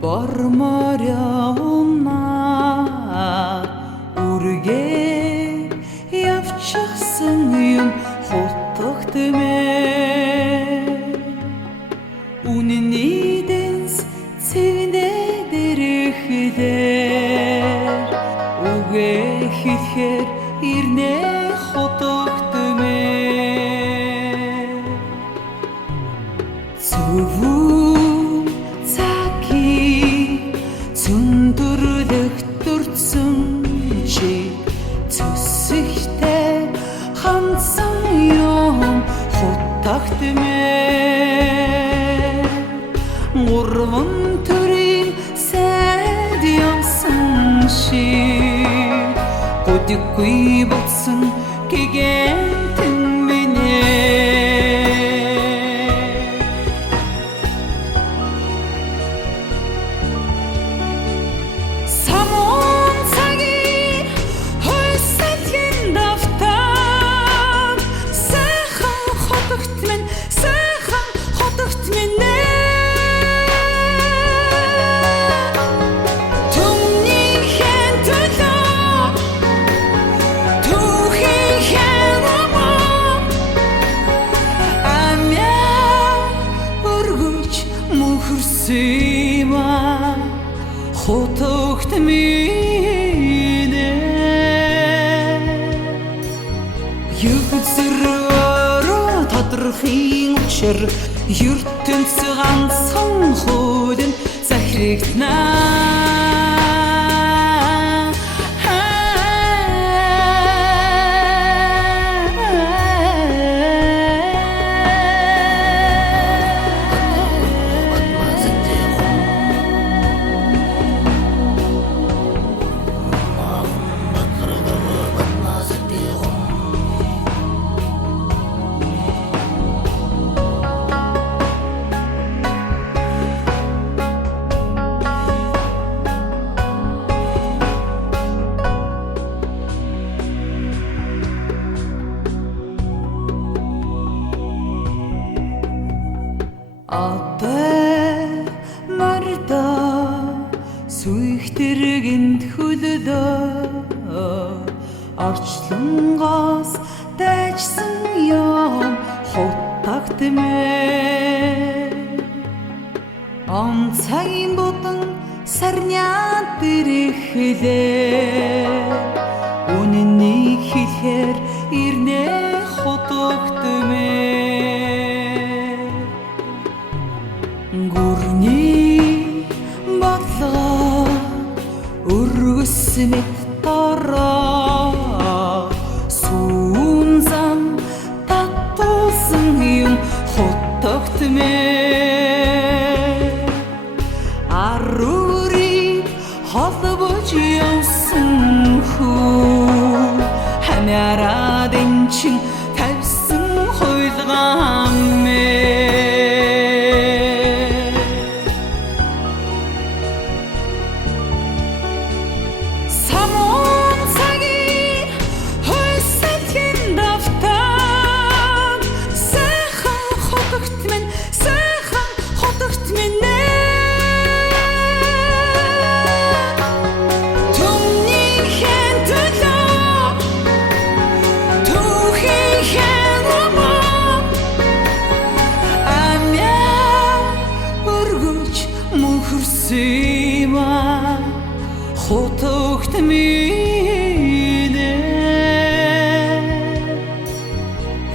Бормор явна үргээ явчихсан юм хутагт мэ үнэний дэнс цэгнэ дэрэхлэр үгээ хэлэхэр ирнэ хутагт мэ Цэсэгтэй хандсан юм хутагт мэ гурван төрийн сайд явсан шиг годиггүй болсон гэгэнтэн минь Сима хутагт минь югцэрөөрөө тодорхой учир ертөнц ганцхан хөлөнд захирагданаа Атай марда сүихтэргэнд хөлдөө орчлонгоос дайжсан юм хутагт мэ онцгийн бодон сарняа дэрэхлээ үнэний хэлэхэр ирнэ хутагт мэ гүрний бодлого өргөсмэт дороо сүүн зам татуулсан юм хутагт мэ арурыг холбож явсан хүү хамаарад энчин тавьсан хуйлгаан мэ хотогт минь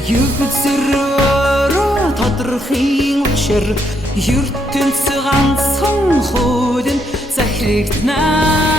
югсроо тодорхын учир ертөнц ганцхан хууль захирагдана